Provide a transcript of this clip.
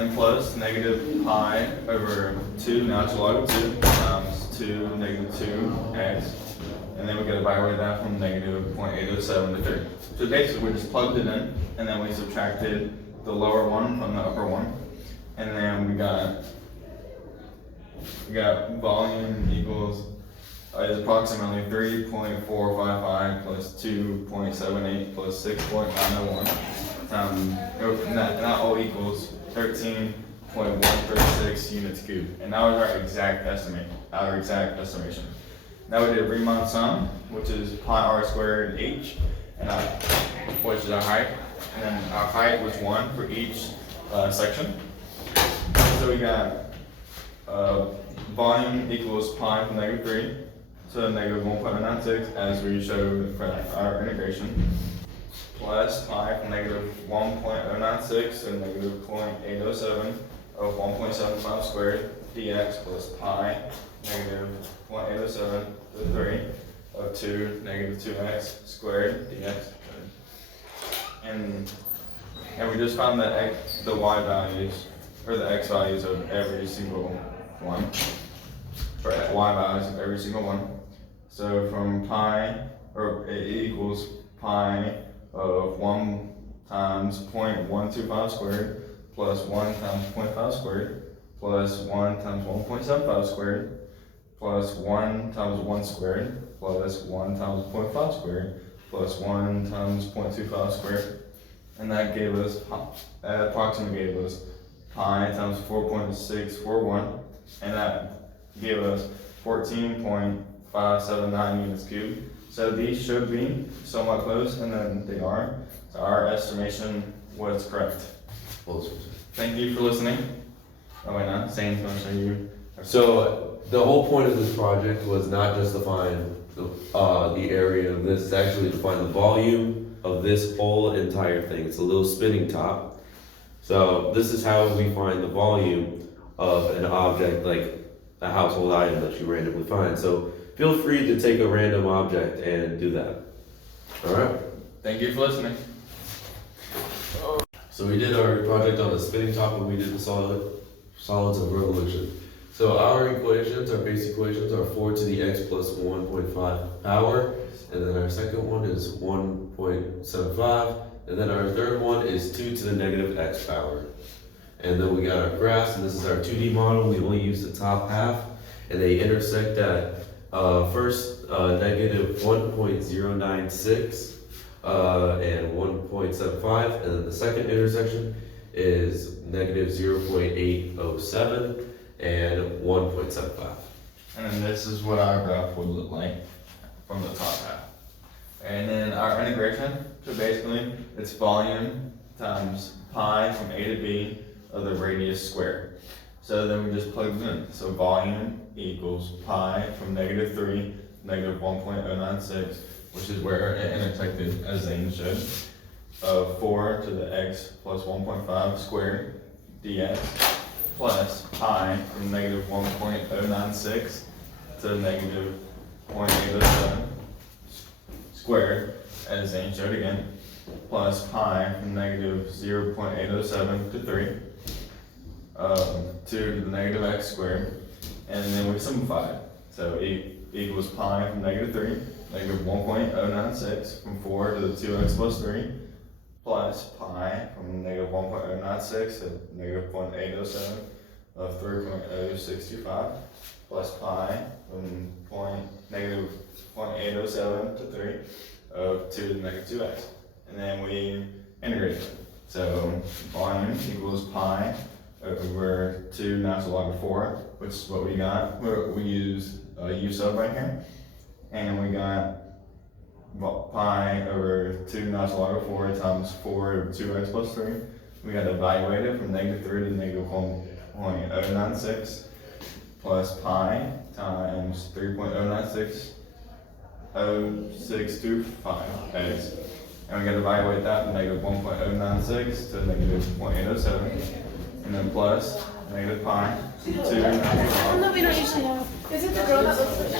then plus negative pi over 2 natural log of 2 times 2 negative 2x. And then we get evaluate that from negative 0.807 to 3. So basically we just plugged it in, and then we subtracted the lower one from the upper one. And then we got volume equals is approximately 3.455 plus 2.78 plus 6.901. And that all equals 13.136 units cubed. And that was our exact estimation. Now we did a Riemann sum, which is pi r squared h, and which is our height. And then our height was 1 for each section. So we got volume equals pi from negative 3 to negative 1.96 as we showed for our integration, plus pi from negative 1.096 to negative 0.807 of 1.75 squared dx plus pi negative 0.807 to 3 of 2 negative 2x squared dx. And we just found the y values, or the x values of every single one, or y values of every single one. So from pi, or it equals pi of 1 times 0.125 squared plus 1 times 0.5 squared plus 1 times 1.75 squared plus 1 times 1 squared plus 1 times 0.5 squared plus 1 times 0.25 squared. And that gave us, approximately gave us pi times 4.641, and that gave us 14.579 units cubed. So these should be somewhat close, and then they are. So our estimation was correct. Thank you for listening. Oh wait, no, Zane's going to show you. So the whole point of this project was not just to find the area of this, it's actually to find the volume of this whole entire thing. It's a little spinning top. So this is how we find the volume of an object like a household item that you randomly find. So feel free to take a random object and do that. All right. Thank you for listening. So we did our project on the spinning top, and we did the solids of revolution. So our equations, our base equations, are 4 to the x plus 1.5 power, and then our second one is 1.75, and then our third one is 2 to the negative x power. And then we got our graphs, and this is our 2D model. We only use the top half, and they intersect at first negative 1.096 and 1.75, and then the second intersection is negative 0.807 and 1.75. And then this is what our graph would look like from the top half. And then our integration, so basically it's volume times pi from A to B of the radius squared. So then we just plug it in. So volume equals pi from negative 3 to negative 1.096, which is where it intersected, as Zane showed, of 4 to the x plus 1.5 squared dx plus pi from negative 1.096 to negative 0.807 squared, as Zane showed again, plus pi from negative 0.807 to 3, 2 to the negative x squared, and then we simplify it. So e equals pi from negative 3, negative 1.096 from 4 to the 2x plus 3, plus pi from negative 1.096 to negative 0.807 of 3.065, plus pi from negative 0.807 to 3 of 2 to the negative 2x. And then we integrate it. So volume equals pi over 2 natural log of 4, which is what we got. We use u sub right here. And we got pi over 2 natural log of 4 times 4 over 2x plus 3. We got to evaluate it from negative 3 to negative 1.096 plus pi times 3.096 0625x. And we got to evaluate that from negative 1.096 to negative 0.807. And then plus negative pi to One that we don't usually have. Is it the girl that looks like